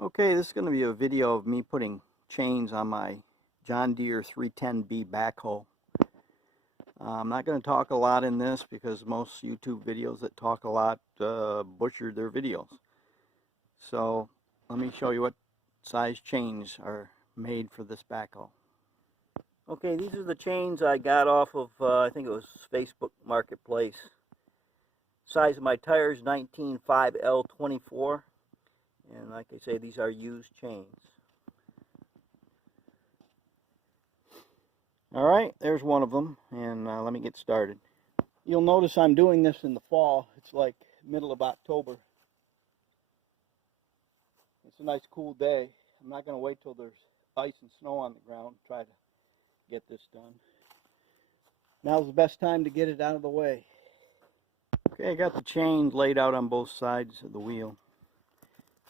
Okay, this is going to be a video of me putting chains on my John Deere 310B backhoe. I'm not going to talk a lot in this because most YouTube videos that talk a lot butcher their videos. So let me show you what size chains are made for this backhoe. Okay, these are the chains I got off of, I think it was Facebook Marketplace. Size of my tires, 19.5L24. And like I say, these are used chains. Alright, there's one of them, and let me get started. You'll notice I'm doing this in the fall. It's like middle of October. It's a nice cool day. I'm not going to wait till there's ice and snow on the ground to try to get this done. Now's the best time to get it out of the way. Okay, I got the chains laid out on both sides of the wheel.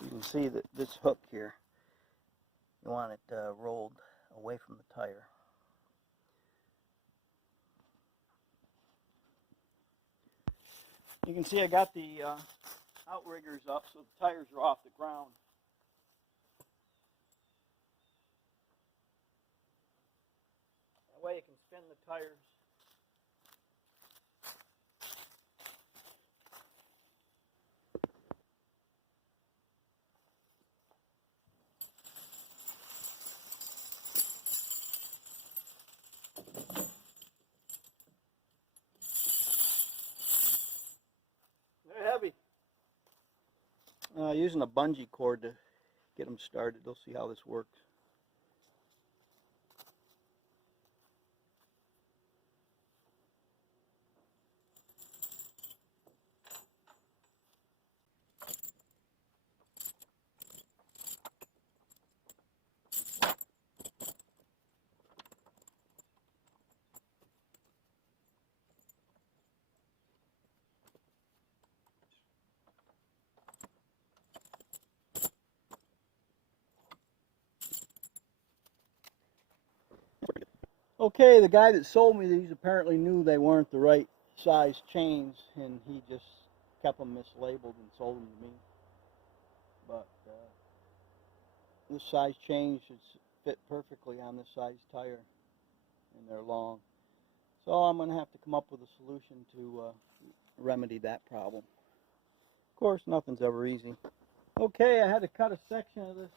You can see that this hook here, you want it rolled away from the tire. You can see I got the outriggers up so the tires are off the ground. That way you can spin the tires. They're heavy. Using a bungee cord to get them started. They'll see how this works. Okay, the guy that sold me these apparently knew they weren't the right size chains, and he just kept them mislabeled and sold them to me. But this size chain should fit perfectly on this size tire, and they're long. So I'm going to have to come up with a solution to remedy that problem. Of course, nothing's ever easy. Okay, I had to cut a section of this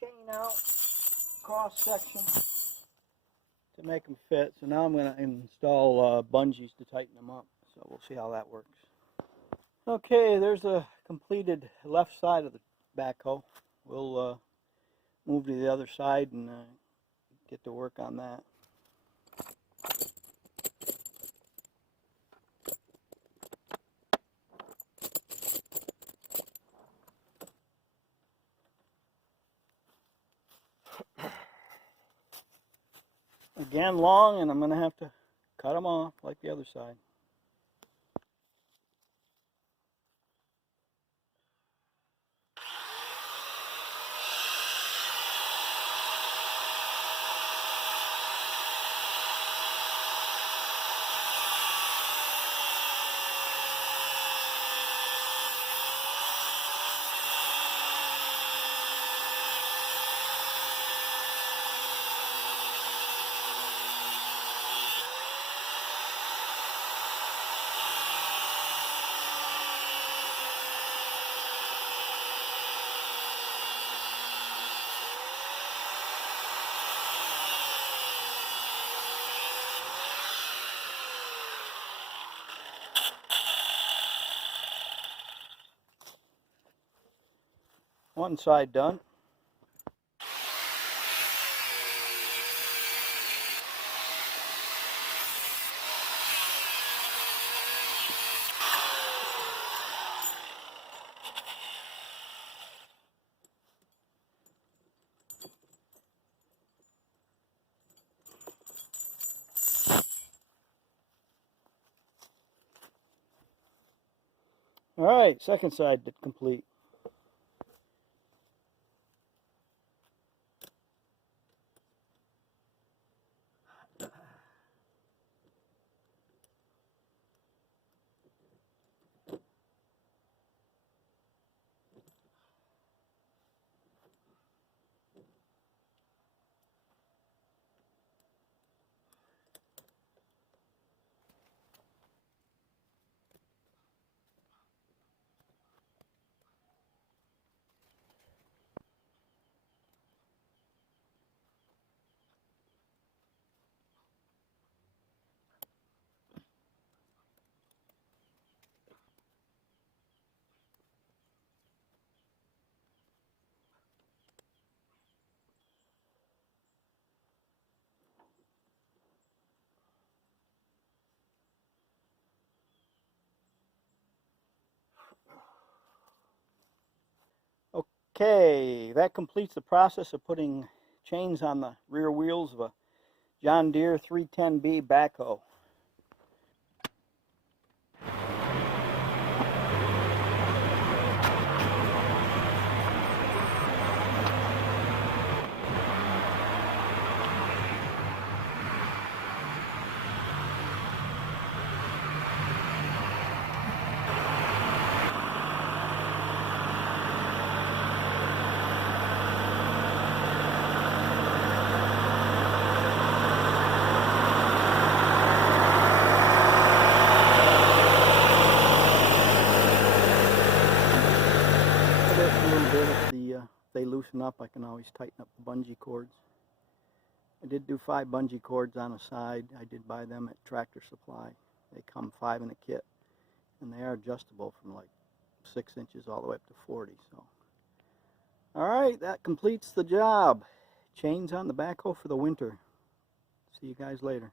chain out, cross section, to make them fit. So now I'm going to install bungees to tighten them up. So we'll see how that works. Okay, there's a completed left side of the backhoe. We'll move to the other side and get to work on that. Again, long, and I'm going to have to cut them off like the other side. One side done. All right, second side complete. Okay, that completes the process of putting chains on the rear wheels of a John Deere 310B backhoe. Put it a little bit if they loosen up. I can always tighten up the bungee cords. I did do 5 bungee cords on a side. I did buy them at Tractor Supply. They come 5 in a kit, and they are adjustable from like 6 inches all the way up to 40. So, all right, that completes the job. Chains on the backhoe for the winter. See you guys later.